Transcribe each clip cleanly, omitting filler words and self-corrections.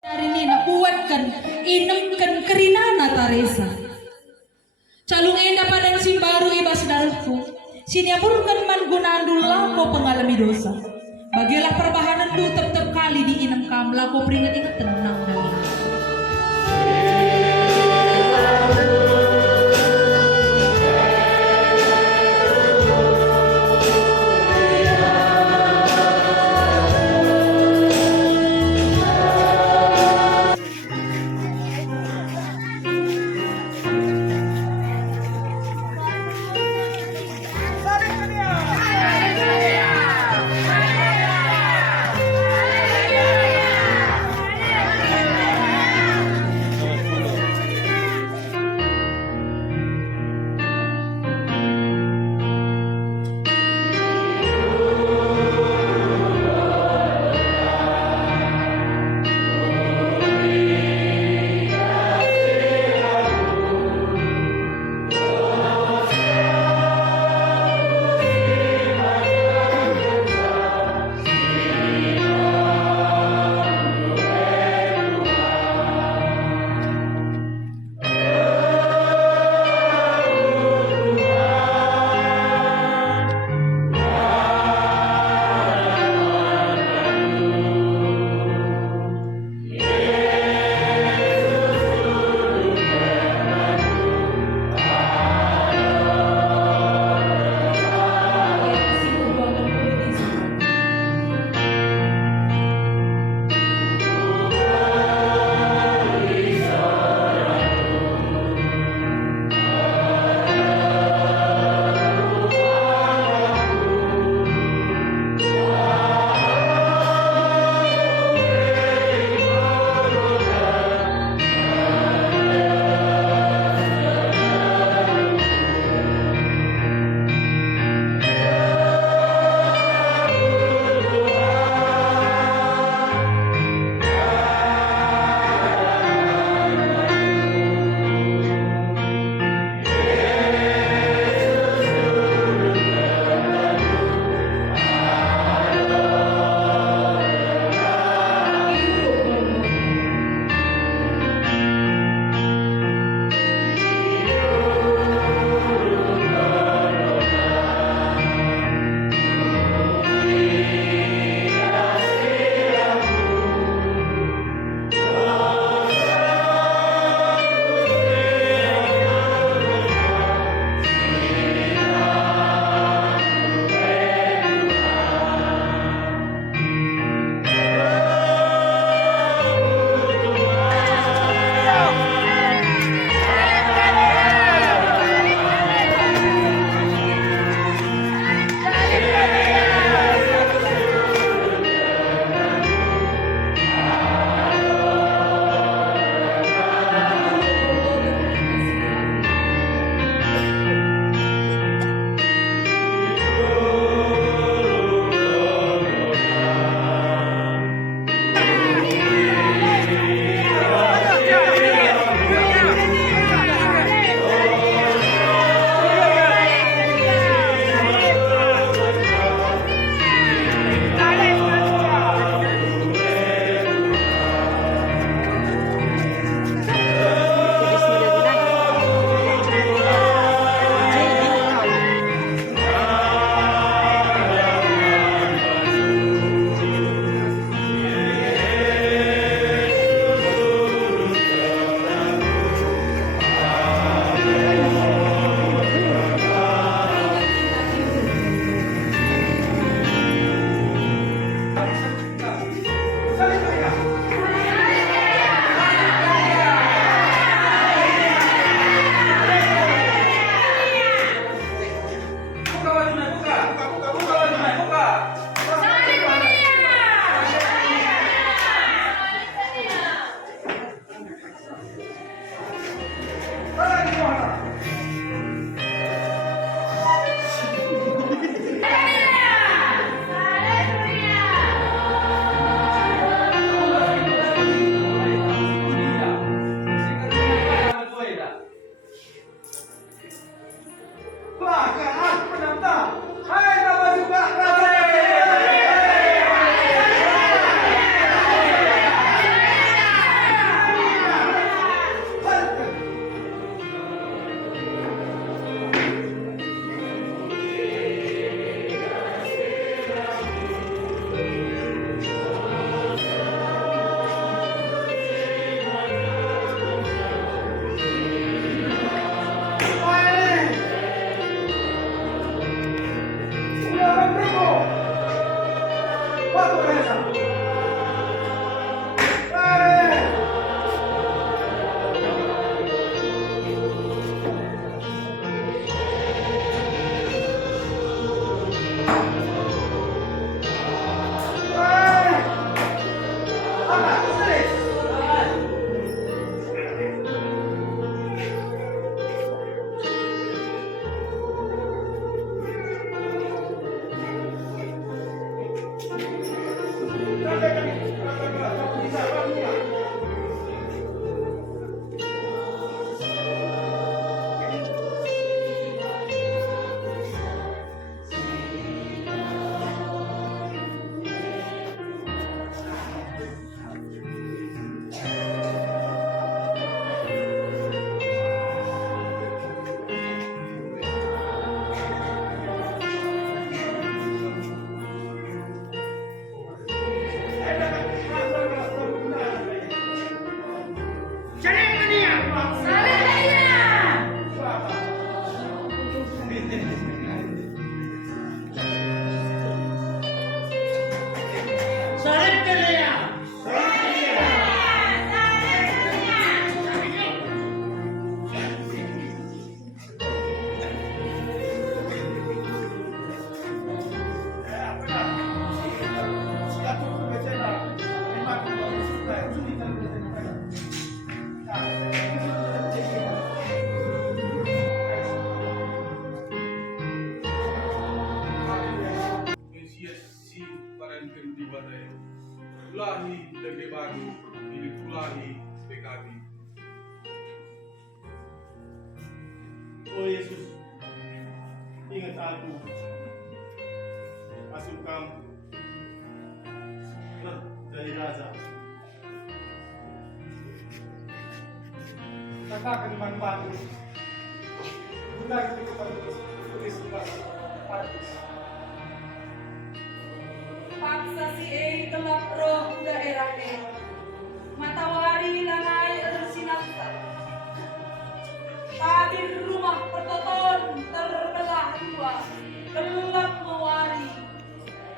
Hari ini nak buatkan inemkan kerinana taresa. Calung enda padan simbaru ibas dalku. Siniaburkan man gunandul lako pengalami dosa. Bagilah perbahanan du tetap kali di inem kam lako peringat-ingat tenang kali. Salib ka niya! Messi parankan di badai. Tulahi dage bagi, ini tulahi bekati. Oh Yesus, ingat aku. Masuk kamu. Dari Raja. Katakan manfaat. Bukan itu kepada tulis Paris. Paksa si A gelap roh daerah E. Matahari langai sinasa. Tabir rumah pertoton terbelah dua. Gelap mewari.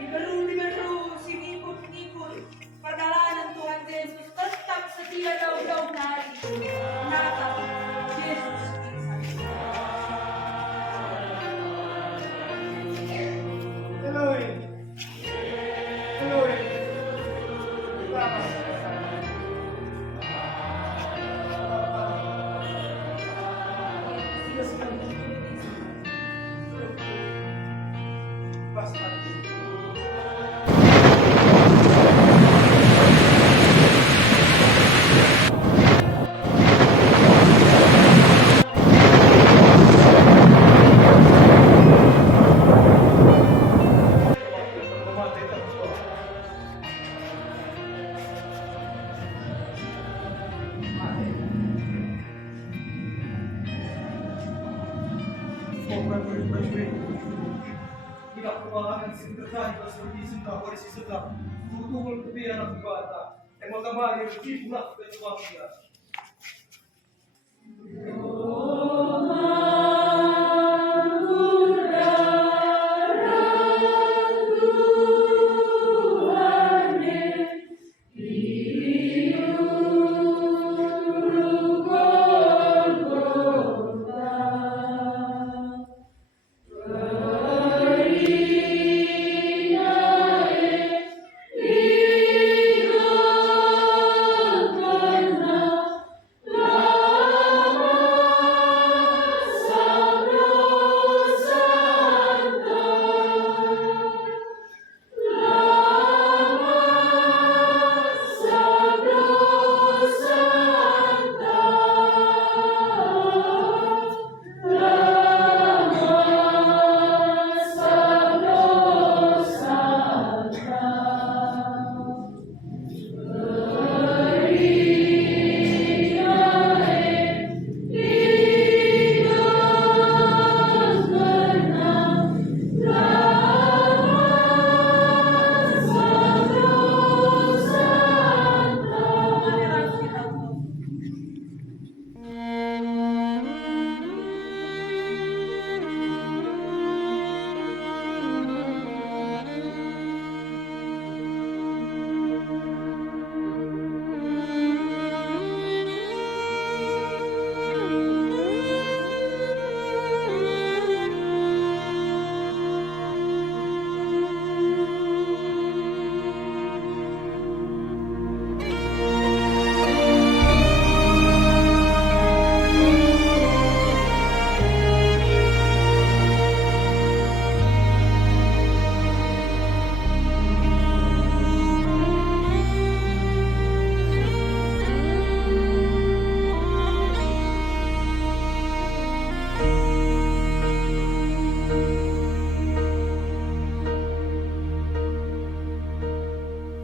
Diberu si ngikut-ngikut. Perjalanan Tuhan Yesus tetap setia daun-daun hari. Natal Yesus Elohim. Elohim. Berapa? Pas hati. Tidak kebanggaan sinterkan berseperti sinter oleh si sedap. Tutul kebiar anak bata. Emang kembali lebih pula ke tempat dia.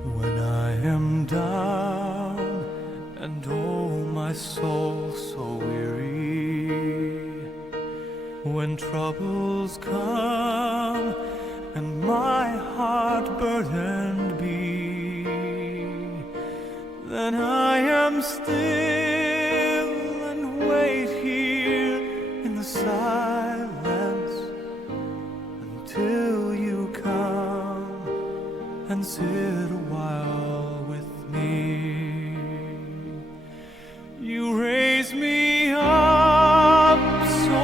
When I am down and oh my soul so weary, when troubles come and my heart burdened be, then I am still and wait here in the silence until you come and sit away. while with me. You raise me up so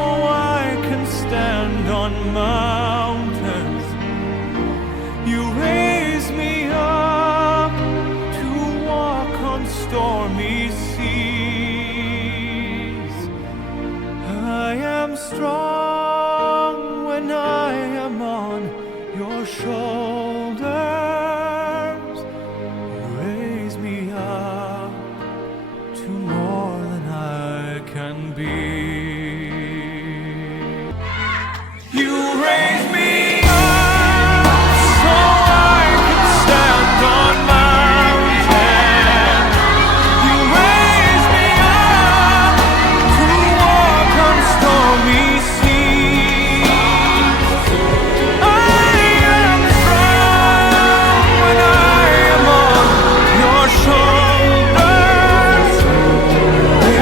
I can stand on mountains. You raise me up to walk on stormy seas. I am strong when I am on your shoulders. You raise me up to more than I can be. You raise me up so I can stand on mountains. You raise me up to walk on stormy seas. I am strong when I am on your shoulders.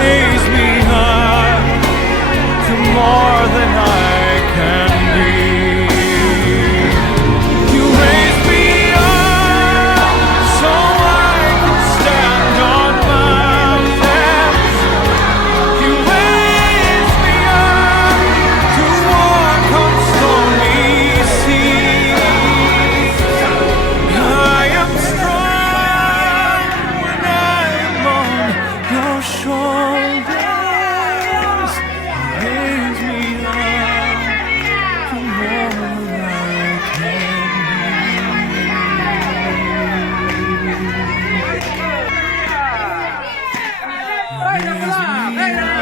Raise me up to more than I can be. You raise me up so I can stand on mountains. You raise me up to walk on stormy seas. I am strong when I am on your shoulders. Raise me up to more than I can be. Raise me up